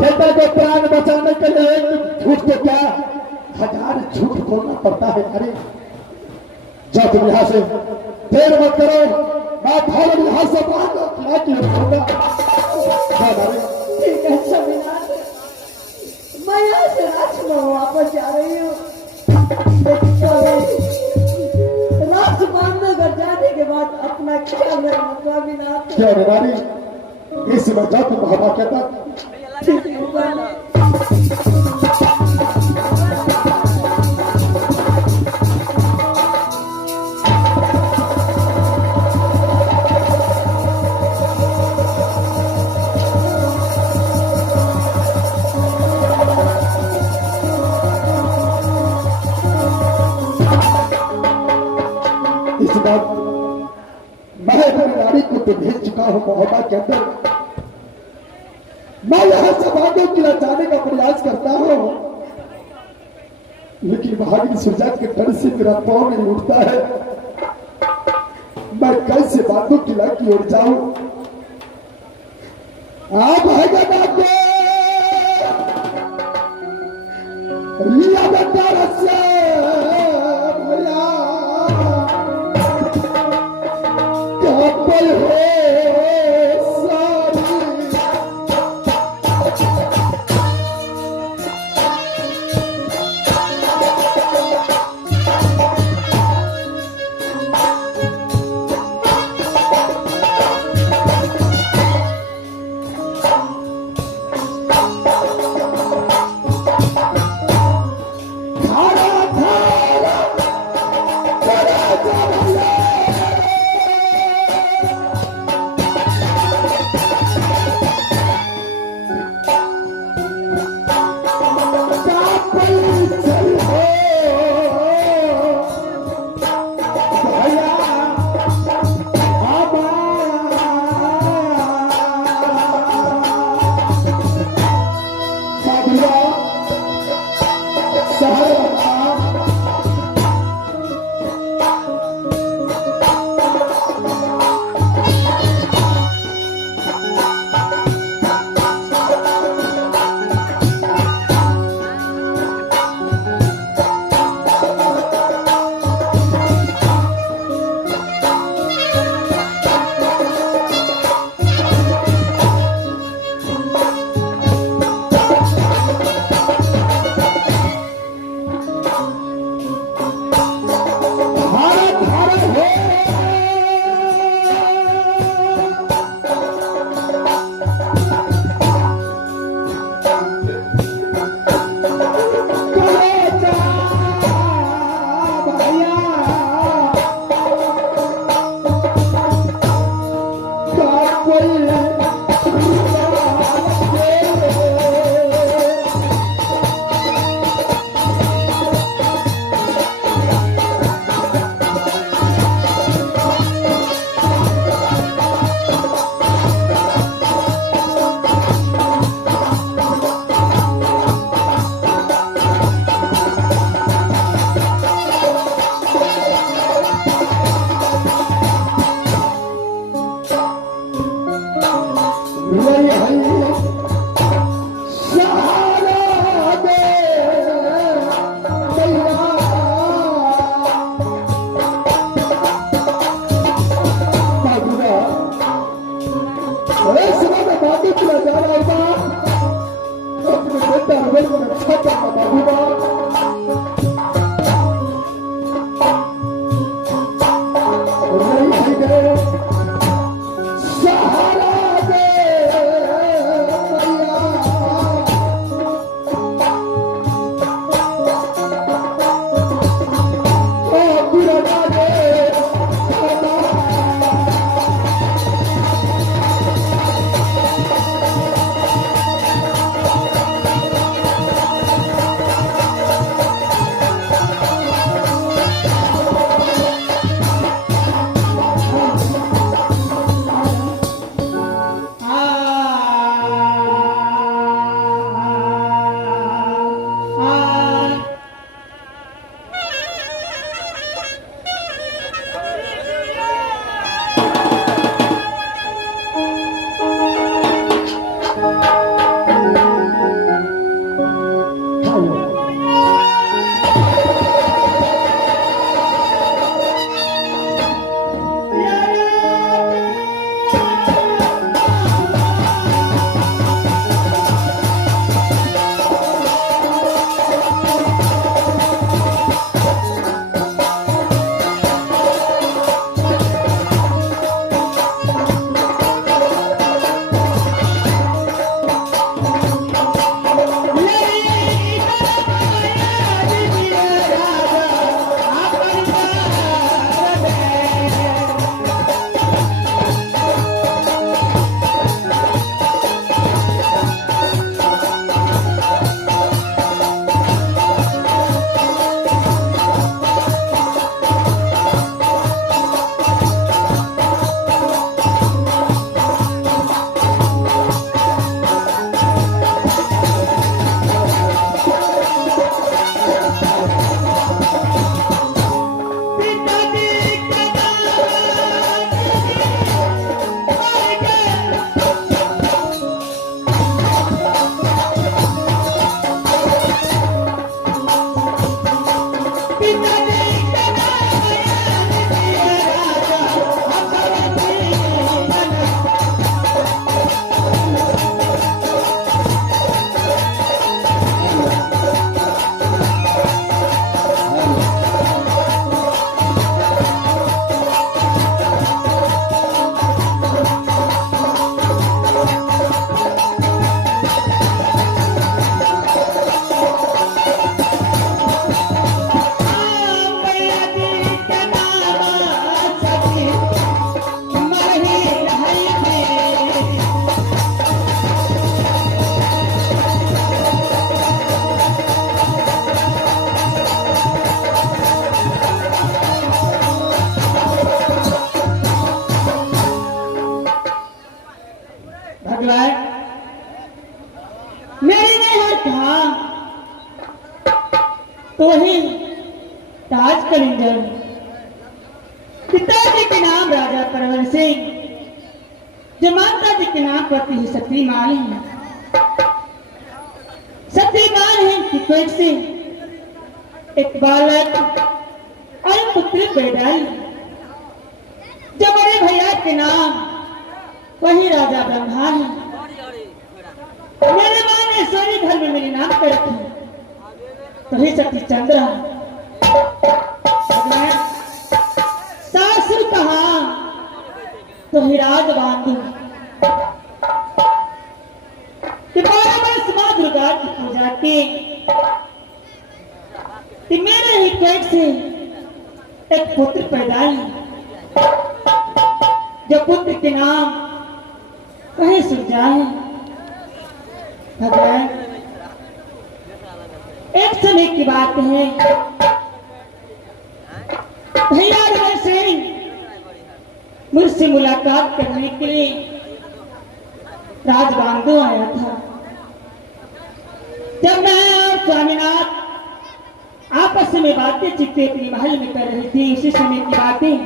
बेटे को प्राण बचाने के लिए एक झूठ को क्या 1000 झूठ बोलना पड़ता है। अरे जाओ तुम यहाँ से, देर मत करो, मैं फौरन यहाँ से बाहर ठीक है स्वामीनाथ, मैं यहाँ से राजकुमार वापस जा रही हूँ। राजकुमार जाने के बाद अपना ख्याल रखना स्वामीनाथ। क्या नारी, इस वजह तुम हवा कहता ठीक है। इस बात मैं अपनी नारी को तो भेज चुका हूं मोहब्बा के अंदर। मैं यहां से भागों की जाने का प्रयास करता हूं, लेकिन भागी सुरजा के डर से मेरा पांव नहीं उठता है। मैं कैसे बातों किला की ओर जाऊं? आप है लिया बेटा रस्से भैया कपल हो सारी मेरे नैहर था तो वही ताज कलिंजर, पिताजी के नाम राजा परवर सिंह, जो माता जी के नाम पर ही सतीमान है। सतीमान है कि पेट से एक बालक और पुत्री पैदा हुई, जो बड़े भैया के नाम वही राजा ब्रह्मा है। मेरे माँ ने सोनी घर में मेरी नाम कर रखी तो ही सती चंद्र। सासुर कहा तो ही राज बांधू कि 12 वर्ष माँ दुर्गा की पूजा की कि मेरे ही पेट से एक पुत्र पैदा हुई, जो पुत्र के नाम कहीं सूरजा है। भगवान एक समय की बात है, भैया रमन सिंह मुझसे मुलाकात करने के लिए राजबांधु आया था। जब मैं और स्वामीनाथ आपस में बातें चित्ते अपनी महल में कर रही थी, उसी समय की बातें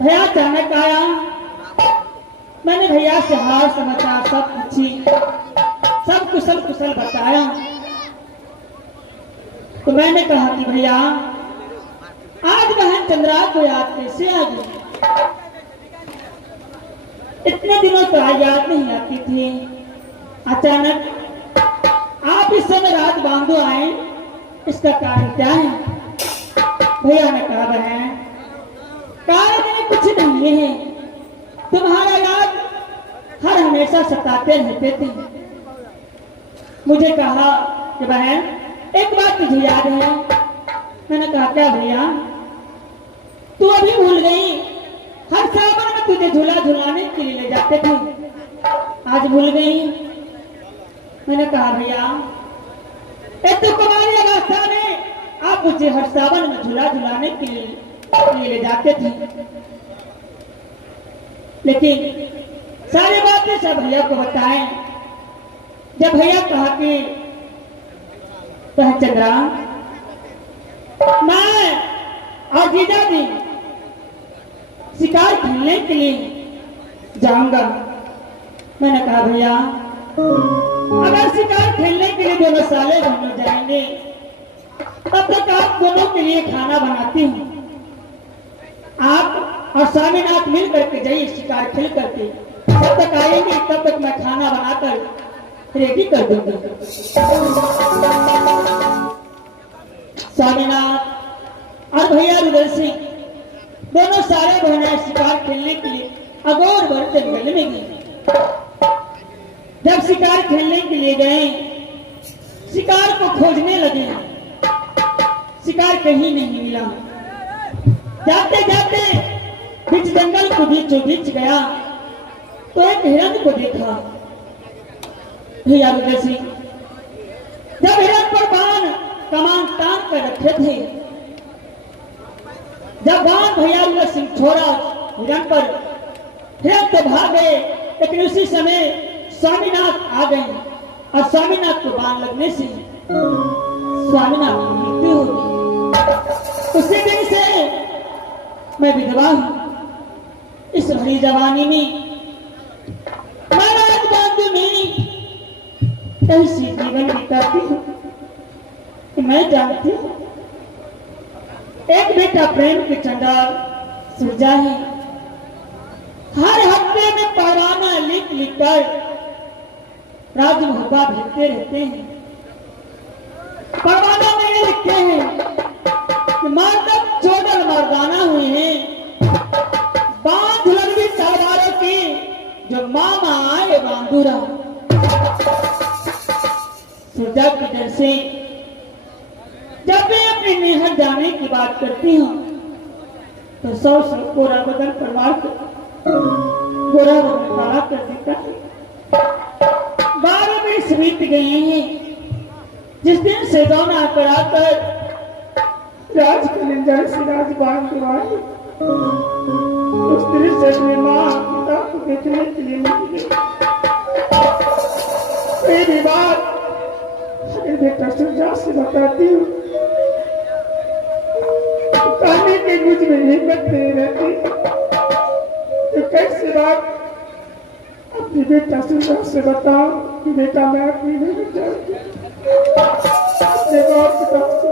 भैया अचानक आया। मैंने भैया से हाल समाचार सब पूछी, सब कुशल कुशल बताया। तो मैंने कहा कि भैया आज बहन चंद्रा को याद कैसे आ गई? इतने दिनों तो याद नहीं आती थी, अचानक आप इस समय रात बांधो आए, इसका कारण क्या है? भैया ने कहा बहन कारण में कुछ नहीं है, तुम्हारा याद हर हमेशा सताते रहते थे। मुझे कहा कि बहन एक बात तुझे याद है? मैंने कहा क्या भैया? तू अभी भूल गई, हर सावन में तुझे झूला झुलाने के लिए ले जाते थे, आज भूल गई? मैंने कहा भैया एक तो कुमारी अवस्था में आप मुझे हर सावन में झूला झुलाने के लिए ले जाते थे, लेकिन सारी बातें सब भैया को बताएं। जब भैया कहा कि चंद्रा मैं और जीजा जी शिकार खेलने के लिए जाऊंगा। मैंने कहा भैया अगर शिकार खेलने के लिए दोनों साले दोनों जाएंगे तब तक आप दोनों के लिए खाना बनाती हूँ, आप और स्वामीनाथ मिल करके जाइए शिकार खेल करके, जब तक आएंगे तब तक मैं खाना बनाकर रेडी कर दूंगी। स्वामीनाथ और भैया रुदल सिंह दोनों सारे बहनें शिकार खेलने के लिए अगोर वन जंगल में गए। जब शिकार खेलने के लिए गए, शिकार को खोजने लगे, शिकार कहीं नहीं मिला। जाते जाते बीच जंगल को बीचों बीच गया तो एक हिरण को देखा। भैया रुदल सिंह जब हिरण पर बाण कमान तान कर रखे थे, जब बाण भैया रुदल सिंह छोड़ा हिरण पर, हिरण तो भाग गए, लेकिन उसी समय स्वामीनाथ आ गए और स्वामीनाथ को बाण लगने से स्वामीनाथ की मृत्यु हो गई। उसी दिन से मैं विधवा हूं। इस भरी जवानी में मैं राजबांधु में ऐसी जीवन बिताती हूँ कि मैं जानती हूँ एक बेटा प्रेम के चंडाल सूरजा है। हर हफ्ते में परवाना लिख लिख कर राज मुहब्बा भेजते रहते हैं। परवाना में ये लिखते हैं कि मातम चोदल मर्दाना हुए हैं, बांध लगी तलवारों की जो मामा आए बांधुरा। सूरजा की डर से जब मैं अपने नैहर जाने की बात करती हूँ तो सौ गोरा बदन परवार को गोरा बदन काला कर देता है। 12 वर्ष बीत गए हैं जिस दिन से दोना कराकर राज कलिंजर से राज बांधु आए, उस दिन से अपने माँ पिता को देखने के लिए नहीं गए। कोई भी बात अरे बेटा सुझाव से बताती हूँ, कहने की मुझ में हिम्मत नहीं रहती, तो कैसी बात अपनी बेटा सुझाव से बताओ कि बेटा मैं अपनी नहीं चाहती, अपने बाप पिता से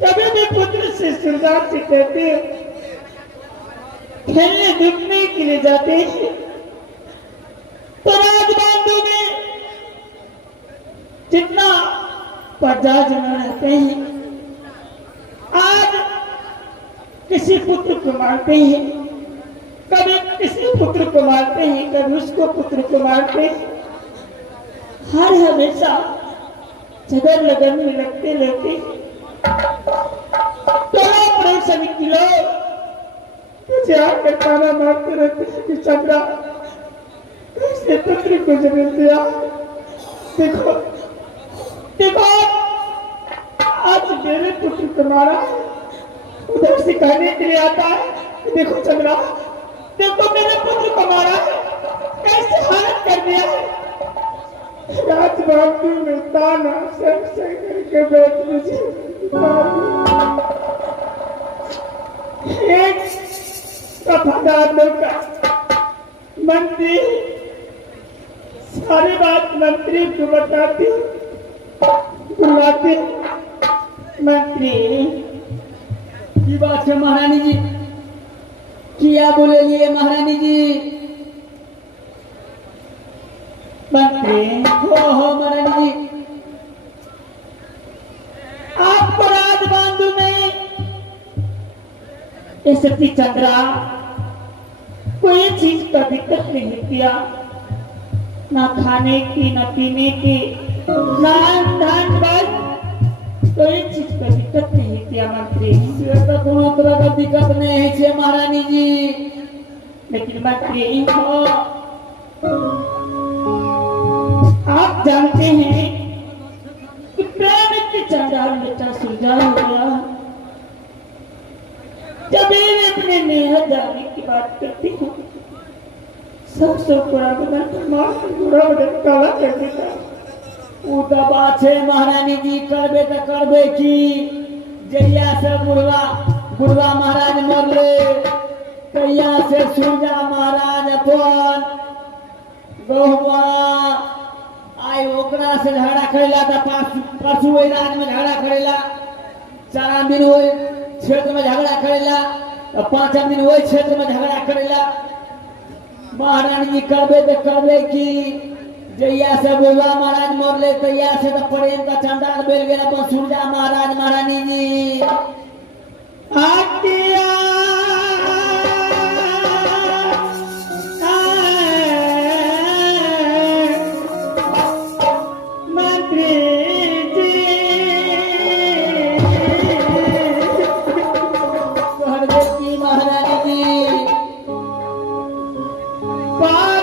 कभी भी पुत्र से सरदार से कहते खेलने धूपने के लिए जाते हैं तो राजबांधु में जितना प्रजा जमा रहते हैं, आज किसी पुत्र को मारते हैं, कभी किसी पुत्र को मारते हैं, कभी उसको पुत्र को मारते हैं, हर हमेशा झगड़ लगन में लगते रहते किलो तुझे आकर ताना मारते रहते हैं कि चंद्रा कैसे पुत्र को जन्म दिया। देखो देखो आज मेरे पुत्र को मारा, उधर से कहने के लिए आता है कि देखो चंद्रा देखो मेरे पुत्र को मारा, बाकी में ताना सर सर करके बैठ मुझे एक वफादार लड़का मंत्री सारी बात मंत्री को बताती बुलाते मंत्री की बात है महारानी जी? किया बोले लिए महारानी जी? मंत्री हो महारानी जी। आपको राजबांधु में सती चंद्रा कोई चीज का दिक्कत नहीं किया, ना खाने की ना पीने की ना धन बस कोई चीज का दिक्कत नहीं किया मंत्री। तो कोनो तरह का दिक्कत नहीं है महारानी जी। लेकिन मंत्री आप जानते हैं कि प्रेम की चंडाल बेटा सुलझा हो गया। जब मैं अपने नेहा जाने की बात करती हूँ सबसे बुरा बदन मार बुरा बदन काला कर देता। वो तो बात है महारानी जी, करबे तो करबे की। जहिया से बुढ़वा महाराज मरले तहिया से सूरजा महाराज अपन गहुआ आई ओकरा से झगड़ा करेला। तो परसू वही राज में झगड़ा करेला, 4 दिन वही क्षेत्र में झगड़ा करेला, 5 दिन वही क्षेत्र में झगड़ा करेला। महारानी जी करबे तो करबे की। जहिया से बुढ़वा महाराज मरले तहिया से तो प्रेम का चंडाल बेल गया अपन सूरजा महाराज महारानी जी। आटिया मंत्री जी करबे की महारानी जी। पा